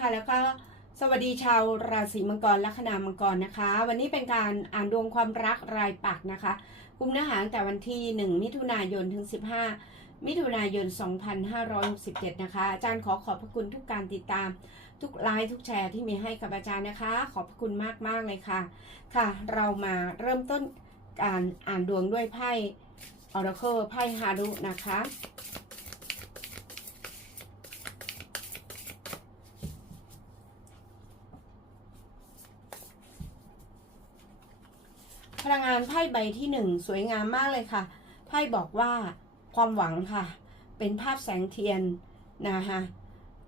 ค่ะ แล้วก็สวัสดีชาวราศีมังกรลัคนามังกรนะคะ วันนี้เป็นการอ่านดวงความรักรายปักนะคะกลุ่มเนื้อหาตั้งแต่วันที่ 1 มิถุนายนถึง 15 มิถุนายน 2567 นะคะ อาจารย์ขอขอบพระคุณทุกการติดตามทุกไลค์ทุกแชร์ที่มีให้กับอาจารย์นะคะ ขอบพระคุณมากมากๆเลยค่ะ ค่ะ เรามาเริ่มต้นการอ่านดวงด้วยไพ่ออร์เคิลไพ่ฮารุนะคะ ลังงานไพ่ใบที่หนึ่งสวยงามมากเลยค่ะ ไพ่บอกว่าความหวังค่ะ เป็นภาพแสงเทียนนะคะ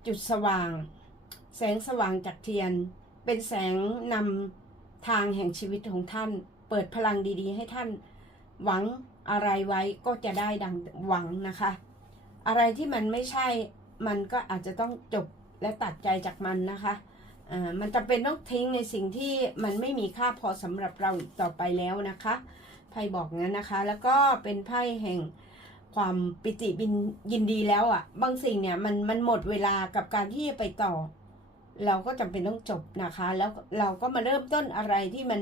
จุดสว่าง แสงสว่างจากเทียน เป็นแสงนำทางแห่งชีวิตของท่าน เปิดพลังดีๆ ให้ท่าน หวังอะไรไว้ก็จะได้ดังหวังนะคะ อะไรที่มันไม่ใช่มันก็อาจจะต้องจบและตัดใจจากมันนะคะ มันจะเป็นต้องทิ้งในสิ่งที่มันไม่มีค่าพอสำหรับเราอีกต่อไปแล้วนะคะไพ่บอกงั้นนะคะ แล้วก็เป็นไพ่แห่งความปิติบินยินดีแล้วอะ่ะ บางสิ่งเนี่ยมันมันหมดเวลากับการที่จะไปต่อ เราก็จำเป็นต้องจบนะคะ แล้วเราก็มาเริ่มต้นอะไรที่มัน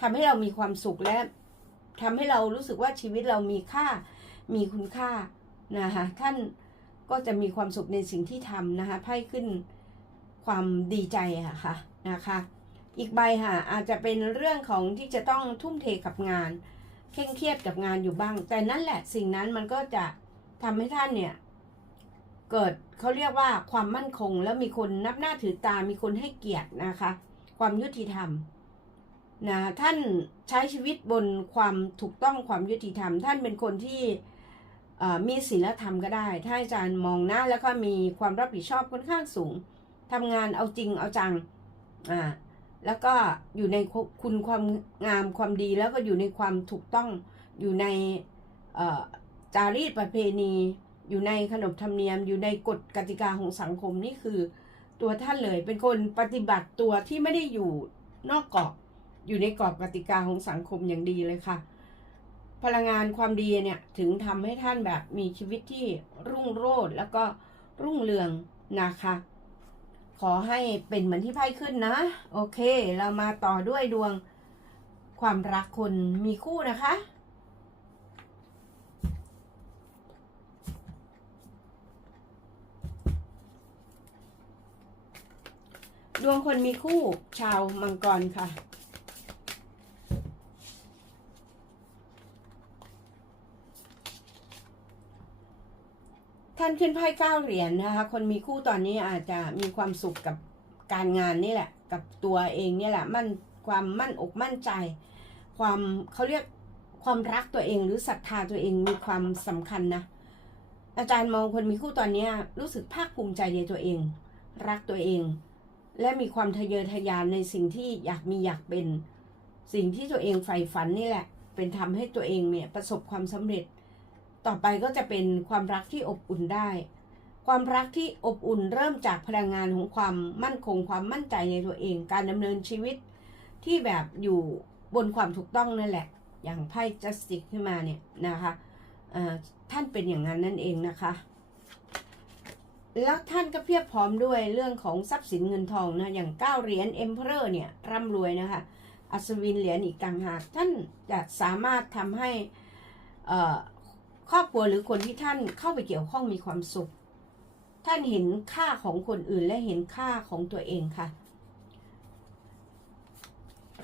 ทำให้เรามีความสุขและทำให้เรารู้สึกว่าชีวิตเรามีค่ามีคุณค่านะคะท่านก็จะมีความสุขในสิ่งที่ทำนะคะไพ่ขึ้น ความดีใจอะค่ะนะคะ อีกใบค่ะอาจจะเป็นเรื่องของที่จะต้องทุ่มเทกับงาน เคร่งเครียดกับงานอยู่บ้าง แต่นั่นแหละสิ่งนั้นมันก็จะทำให้ท่านเนี่ยเกิดเขาเรียกว่าความมั่นคง แล้วมีคนนับหน้าถือตา มีคนให้เกียรตินะคะ ความยุติธรรมนะท่านใช้ชีวิตบนความถูกต้องความยุติธรรม ท่านเป็นคนที่มีศีลธรรมก็ได้ ถ้าอาจารย์มองหน้าแล้วก็มีความรับผิดชอบค่อนข้างสูง ทำงานเอาจริงเอาจัง อ่า แล้วก็อยู่ในคุณความงามความดีแล้วก็อยู่ในความถูกต้องอยู่ในจารีตประเพณี อยู่ในขนบธรรมเนียม อยู่ในกฎกติกาของสังคมนี่คือตัวท่านเลยเป็นคนปฏิบัติตัวที่ไม่ได้อยู่นอกกรอบอยู่ในกรอบกติกาของสังคมอย่างดีเลยค่ะ พลังงานความดีเนี่ยถึงทำให้ท่านแบบมีชีวิตที่รุ่งโรจน์แล้วก็รุ่งเรืองนะคะ ขอให้เป็นเหมือนที่ไพ่ขึ้นนะ โอเค เรามาต่อด้วยดวงความรักคนมีคู่นะคะ ดวงคนมีคู่ชาวมังกรค่ะ ท่านขึ้นไพ่เก้าเหรียญนะคะ คนมีคู่ตอนนี้อาจจะมีความสุขกับการงานนี่แหละ กับตัวเองนี่แหละมั่นความมั่นอกมั่นใจ ความเขาเรียกความรักตัวเองหรือศรัทธาตัวเองมีความสำคัญนะ อาจารย์มองคนมีคู่ตอนนี้รู้สึกภาคภูมิใจในตัวเอง รักตัวเอง และมีความทะเยอทะยานในสิ่งที่อยากมีอยากเป็น สิ่งที่ตัวเองใฝ่ฝันนี่แหละ เป็นทำให้ตัวเองเนี่ยประสบความสำเร็จ ต่อไปก็จะเป็นความรักที่อบอุ่นได้ ความรักที่อบอุ่นเริ่มจากพลังงานของความมั่นคงความมั่นใจในตัวเอง การดำเนินชีวิตที่แบบอยู่บนความถูกต้องนั่นแหละ อย่างไพ่จัสติกขึ้นมาเนี่ยนะคะท่านเป็นอย่างนั้นนั่นเองนะคะ แล้วท่านก็เพียบพร้อมด้วยเรื่องของทรัพย์สินเงินทองนะอย่างเก้าเหรียญเอ็มเพอร์เนี่ยร่ำรวยนะคะอัศวินเหรียญอีกต่างหากท่านจะสามารถทำให้อ่อ ครอบครัวหรือคนที่ท่านเข้าไปเกี่ยวข้องมีความสุข ท่านเห็นค่าของคนอื่นและเห็นค่าของตัวเองค่ะ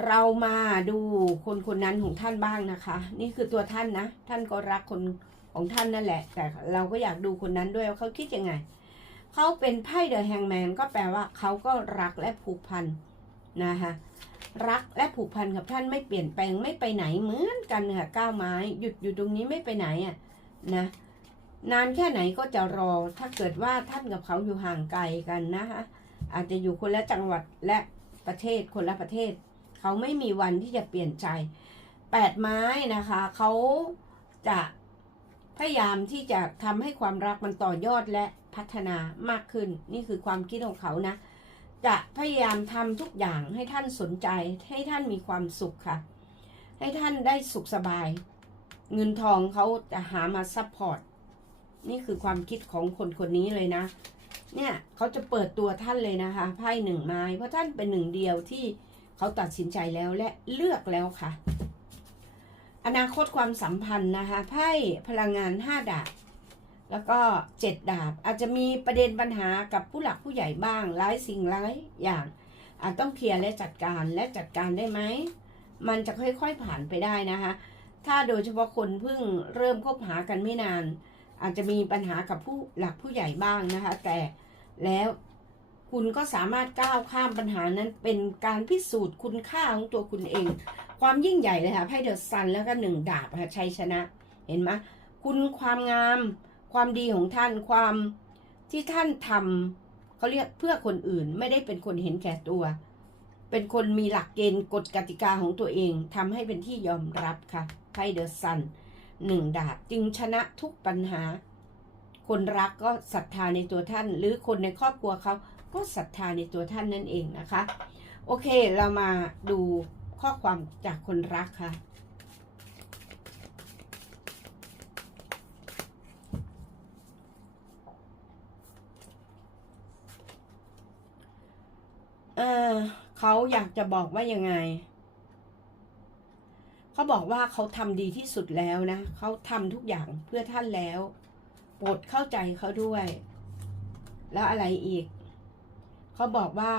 เรามาดูคนคนนั้นของท่านบ้างนะคะ นี่คือตัวท่านนะ ท่านก็รักคนของท่านนั่นแหละ แต่เราก็อยากดูคนนั้นด้วยว่าเขาคิดยังไง เขาเป็นไพ่เดอะแฮงแมนก็แปลว่าเขาก็รักและผูกพันนะคะรักและผูกพันกับท่านไม่เปลี่ยนแปลงไม่ไปไหนเหมือนกันค่ะก้าวไม้ หยุดอยู่ตรงนี้ไม่ไปไหนอะ นะนานแค่ไหนก็จะรอถ้าเกิดว่าท่านกับเขาอยู่ห่างไกลกันนะคะอาจจะอยู่คนละจังหวัดและประเทศคนละประเทศ เขาไม่มีวันที่จะเปลี่ยนใจแปดไม้นะคะเขาจะพยายามที่จะทำให้ความรักมันต่อยอดและพัฒนามากขึ้น นี่คือความคิดของเขานะ จะพยายามทำทุกอย่างให้ท่านสนใจให้ท่านมีความสุขค่ะ ให้ท่านได้สุขสบาย เงินทองเขาจะหามาซัพพอร์ตนี่คือความคิดของคนคนนี้เลยนะ เนี่ยเขาจะเปิดตัวท่านเลยนะคะไพ่หนึ่งไม้เพราะท่านเป็นหนึ่งเดียวที่เขาตัดสินใจแล้วและเลือกแล้วค่ะ อนาคตความสัมพันธ์นะคะไพ่พลังงานห้าดาบแล้วก็เจ็ดดาบอาจจะมีประเด็นปัญหากับผู้หลักผู้ใหญ่บ้างหลายสิ่งหลายอย่างอาจต้องเคลียร์และจัดการและจัดการได้ไหมมันจะค่อยๆผ่านไปได้นะคะ ถ้าโดยเฉพาะคนเพิ่งเริ่มคบหากันไม่นาน อาจจะมีปัญหากับผู้หลักผู้ใหญ่บ้างนะคะ แต่แล้วคุณก็สามารถก้าวข้ามปัญหานั้นเป็นการพิสูจน์คุณค่าของตัวคุณเอง ความยิ่งใหญ่เลยค่ะไพ่เดอะซันแล้วก็หนึ่งดาบค่ะชัยชนะ เห็นไหมคุณความงาม ความดีของท่านความที่ท่านทำเขาเรียกเพื่อคนอื่นไม่ได้เป็นคนเห็นแก่ตัว เป็นคนมีหลักเกณฑ์กฎกติกาของตัวเองทำให้เป็นที่ยอมรับค่ะ ไพ่เดอะซันหนึ่งดาบจึงชนะทุกปัญหา คนรักก็ศรัทธาในตัวท่าน หรือคนในครอบครัวเขาก็ศรัทธาในตัวท่านนั่นเองนะคะ โอเคเรามาดูข้อความจากคนรักค่ะเออเขาอยากจะบอกว่ายังไง เขาบอกว่าเขาทำดีที่สุดแล้วนะ เขาทำทุกอย่างเพื่อท่านแล้ว โปรดเข้าใจเขาด้วย แล้วอะไรอีก เขาบอกว่า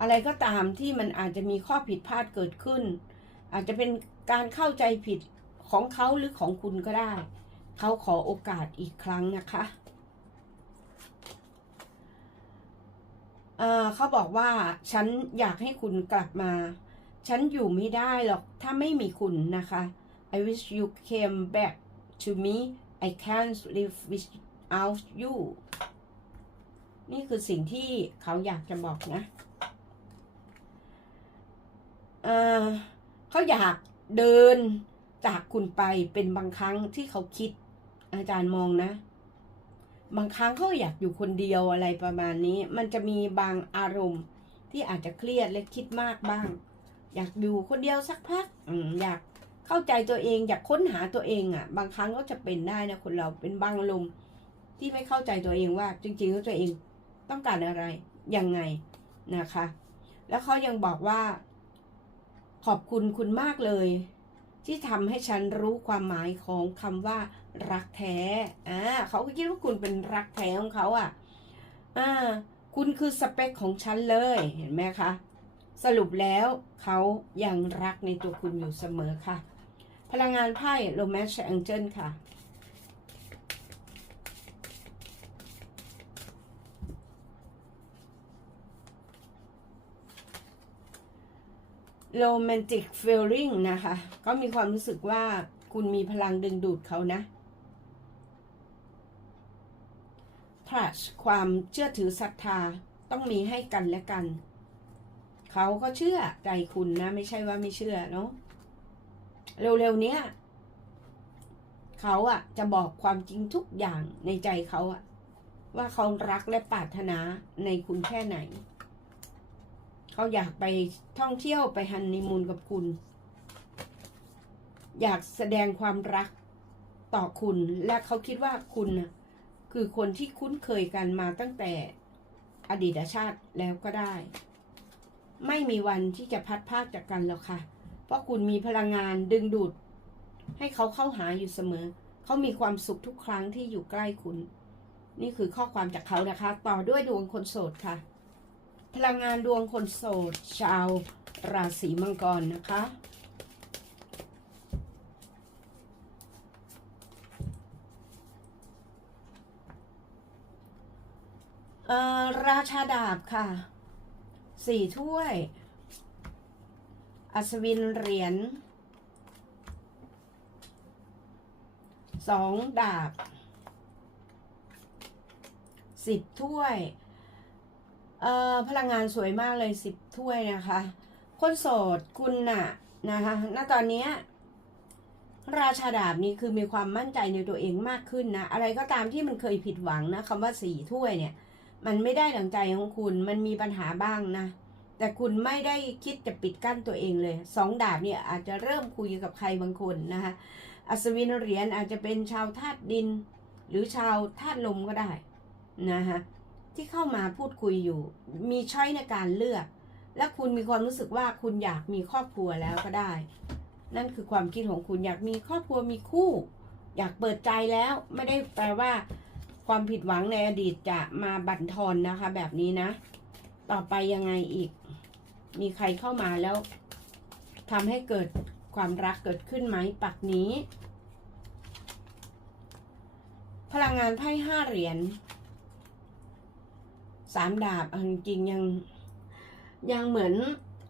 อะไรก็ตามที่มันอาจจะมีข้อผิดพลาดเกิดขึ้น อาจจะเป็นการเข้าใจผิดของเขาหรือของคุณก็ได้ เขาขอโอกาสอีกครั้งนะคะเอ่อเขาบอกว่าฉันอยากให้คุณกลับมา ฉันอยู่ไม่ได้หรอกถ้าไม่มีคุณนะคะ I wish you came back to me I can't live without you นี่คือสิ่งที่เขาอยากจะบอกนะเเขาอยากเดินจากคุณไปเป็นบางครั้งที่เขาคิด อาจารย์มองนะ บางครั้งเขาอยากอยู่คนเดียวอะไรประมาณนี้ มันจะมีบางอารมณ์ที่อาจจะเครียดและคิดมากบ้าง อยากอยู่คนเดียวสักพักอืมอยากเข้าใจตัวเอง อยากค้นหาตัวเองอะ บางครั้งก็จะเป็นได้นะคนเราเป็นบางอารมณ์ที่ไม่เข้าใจตัวเองว่า จริงๆแล้วตัวเองต้องการอะไรยังไงนะคะ แล้วเขายังบอกว่า ขอบคุณคุณมากเลย ที่ทำให้ฉันรู้ความหมายของคำว่ารักแท้อ่าเขาก็คิดว่าคุณเป็นรักแท้ของเขาอะอ่าคุณคือสเปคของฉันเลยเห็นไหมคะ สรุปแล้วเขายังรักในตัวคุณอยู่เสมอค่ะ พลังงานไพ่โรแมนต์แองเจิลค่ะ โรแมนติกฟีลลิ่งนะคะ ก็มีความรู้สึกว่าคุณมีพลังดึงดูดเขานะ trust ความเชื่อถือศรัทธาต้องมีให้กันและกัน เขาก็เชื่อใจคุณนะ ไม่ใช่ว่าไม่เชื่อเนาะเร็วๆเนี้ยเขาอะจะบอกความจริงทุกอย่างในใจเขาอะว่าเขารักและปรารถนาในคุณแค่ไหน เขาอยากไปท่องเที่ยวไปฮันนีมูนกับคุณ อยากแสดงความรักต่อคุณ และเขาคิดว่าคุณนะคือคนที่คุ้นเคยกันมาตั้งแต่อดีตชาติแล้วก็ได้ ไม่มีวันที่จะพัดพากจากกันหรอกค่ะ เพราะคุณมีพลังงานดึงดูด ให้เขาเข้าหาอยู่เสมอ เขามีความสุขทุกครั้งที่อยู่ใกล้คุณ นี่คือข้อความจากเขานะคะ ต่อด้วยดวงคนโสดค่ะ พลังงานดวงคนโสด ชาวราศีมังกรนะคะเอ่อราชาดาบค่ะ สี่ถ้วย อัศวินเหรียญสองดาบสิบถ้วย เอ่อ พลังงานสวยมากเลยสิบถ้วยนะคะ คนโสดคุณน่ะนะคะ ณ ตอนเนี้ยราชาดาบนี้คือมีความมั่นใจในตัวเองมากขึ้นนะ อะไรก็ตามที่มันเคยผิดหวังนะคำว่าสี่ถ้วยเนี่ย มันไม่ได้ดังใจของคุณ มันมีปัญหาบ้างนะ แต่คุณไม่ได้คิดจะปิดกั้นตัวเองเลยสองดาบเนี่ยอาจจะเริ่มคุยกับใครบางคนนะคะอัศวินเหรียญอาจจะเป็นชาวธาตุดิน หรือชาวธาตุลมก็ได้นะคะที่เข้ามาพูดคุยอยู่ มีช้อยในการเลือก และคุณมีความรู้สึกว่าคุณอยากมีครอบครัวแล้วก็ได้ นั่นคือความคิดของคุณอยากมีครอบครัวมีคู่ อยากเปิดใจแล้วไม่ได้แปลว่า ความผิดหวังในอดีตจะมาบั่นทอนนะคะ แบบนี้นะ ต่อไปยังไงอีก มีใครเข้ามาแล้วทำให้เกิดความรักเกิดขึ้นไหมปักนี้ พลังงานไพ่ห้าเหรียญสามดาบจริงยัง ยังเหมือน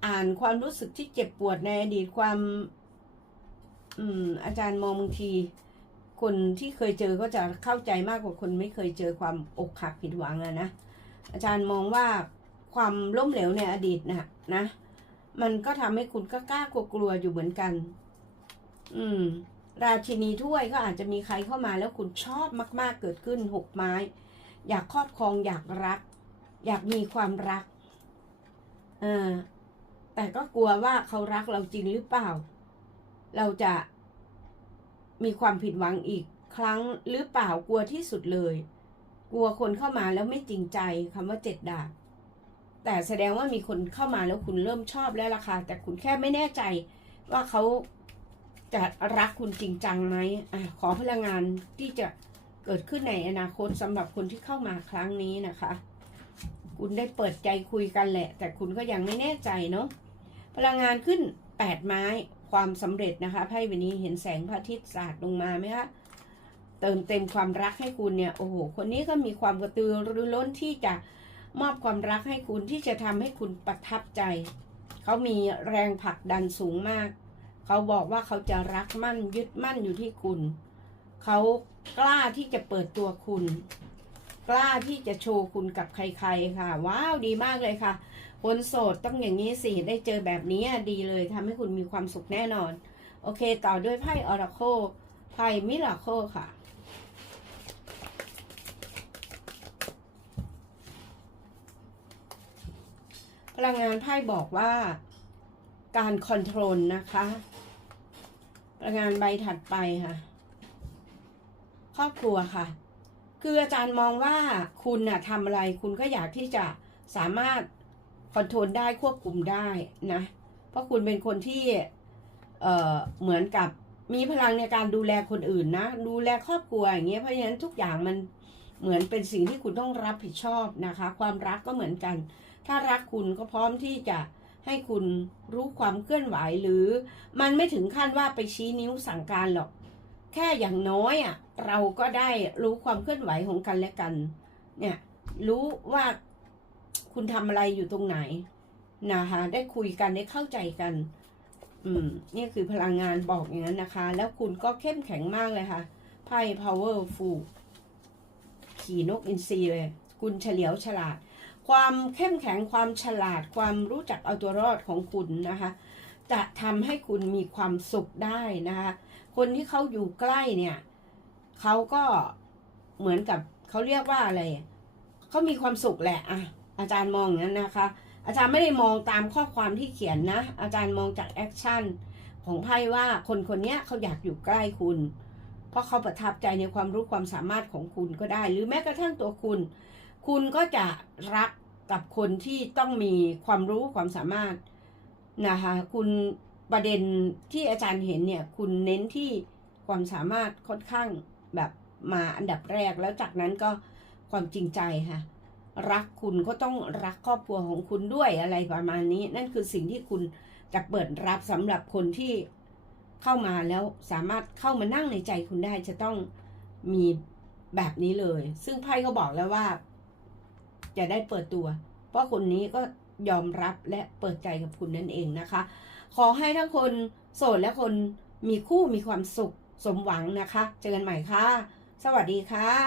อ่านความรู้สึกที่เจ็บปวดในอดีตความ อืม อาจารย์มองบางที คนที่เคยเจอก็จะเข้าใจมากกว่าคนไม่เคยเจอความอกหักผิดหวังอะนะอาจารย์มองว่าความล้มเหลวในอดีตนะนะ มันก็ทำให้คุณก็กล้ากลัวกลัวอยู่เหมือนกัน อืม ราชินีถ้วยก็อาจจะมีใครเข้ามาแล้วคุณชอบมาก ๆเกิดขึ้นหกไม้ อยากครอบครองอยากรัก อยากมีความรักเออแต่ก็กลัวว่าเขารักเราจริงหรือเปล่า เราจะ มีความผิดหวังอีกครั้งหรือเปล่ากลัวที่สุดเลย กลัวคนเข้ามาแล้วไม่จริงใจคำว่าเจ็ดดาบแต่แสดงว่ามีคนเข้ามาแล้วคุณเริ่มชอบแล้วล่ะค่ะแต่คุณแค่ไม่แน่ใจว่าเขาจะรักคุณจริงจังไหมอขอพลังงานที่จะเกิดขึ้นในอนาคตสำหรับคนที่เข้ามาครั้งนี้นะคะ คุณได้เปิดใจคุยกันแหละ แต่คุณก็ยังไม่แน่ใจเนาะพลังงานขึ้นแปดไม้ ความสำเร็จนะคะไพ่วันนี้เห็นแสงพระอาทิตย์สาดลงมาไหมคะเติมเต็มความรักให้คุณเนี่ยโอ้โหคนนี้ก็มีความกระตือรือร้นที่จะมอบความรักให้คุณที่จะทำให้คุณประทับใจ เขามีแรงผลักดันสูงมาก เขาบอกว่าเขาจะรักมั่นยึดมั่นอยู่ที่คุณ เขากล้าที่จะเปิดตัวคุณ กล้าที่จะโชว์คุณกับใคร ๆค่ะ ว้าวดีมากเลยค่ะ คนโสดต้องอย่างนี้สิ ได้เจอแบบนี้ดีเลยทำให้คุณมีความสุขแน่นอน โอเค ต่อด้วยไพ่ออราโคไพ่มิราโคค่ะ พลังงานไพ่บอกว่าการคอนโทรลนะคะ พลังงานใบถัดไปค่ะ ครอบครัวค่ะ คืออาจารย์มองว่าคุณน่ะทำอะไรคุณก็อยากที่จะสามารถ คอนโทรลได้ควบคุมได้นะเพราะคุณเป็นคนที่เอ่อเหมือนกับมีพลังในการดูแลคนอื่นนะ ดูแลครอบครัวอย่างเงี้ยเพราะฉะนั้นทุกอย่างมันเหมือนเป็นสิ่งที่คุณต้องรับผิดชอบนะคะ ความรักก็เหมือนกัน ถ้ารักคุณก็พร้อมที่จะให้คุณรู้ความเคลื่อนไหวหรือ มันไม่ถึงขั้นว่าไปชี้นิ้วสั่งการหรอก แค่อย่างน้อยอะเราก็ได้รู้ความเคลื่อนไหวของกันและกัน เนี่ยรู้ว่า คุณทำอะไรอยู่ตรงไหนนะคะได้คุยกันได้เข้าใจกัน อืมนี่คือพลังงานบอกอย่างนั้นนะคะ แล้วคุณก็เข้มแข็งมากเลยค่ะไพ่ powerful ขี่นกอินทรีเลย คุณเฉลียวฉลาด ความเข้มแข็งความฉลาด ความรู้จักเอาตัวรอดของคุณนะคะ จะทำให้คุณมีความสุขได้นะคะ คนที่เขาอยู่ใกล้เนี่ยเขาก็เหมือนกับเขาเรียกว่าอะไรเขามีความสุขแหละอะ อาจารย์มองอย่างนั้นนะคะ อาจารย์ไม่ได้มองตามข้อความที่เขียนนะ อาจารย์มองจากแอคชั่นของไพ่ว่าคนคนนี้เขาอยากอยู่ใกล้คุณ เพราะเขาประทับใจในความรู้ความสามารถของคุณก็ได้ หรือแม้กระทั่งตัวคุณ คุณก็จะรักกับคนที่ต้องมีความรู้ความสามารถนะคะคุณประเด็นที่อาจารย์เห็นเนี่ย คุณเน้นที่ความสามารถค่อนข้างแบบมาอันดับแรกแล้วจากนั้นก็ความจริงใจค่ะ รักคุณก็ต้องรักครอบครัวของคุณด้วยอะไรประมาณนี้ นั่นคือสิ่งที่คุณจะเปิดรับสำหรับคนที่เข้ามาแล้วสามารถเข้ามานั่งในใจคุณได้จะต้องมีแบบนี้เลย ซึ่งไพ่ก็บอกแล้วว่า จะได้เปิดตัว เพราะคนนี้ก็ยอมรับและเปิดใจกับคุณนั่นเองนะคะ ขอให้ทั้งคนโสดและคนมีคู่มีความสุขสมหวังนะคะ เจอกันใหม่ค่ะ สวัสดีค่ะ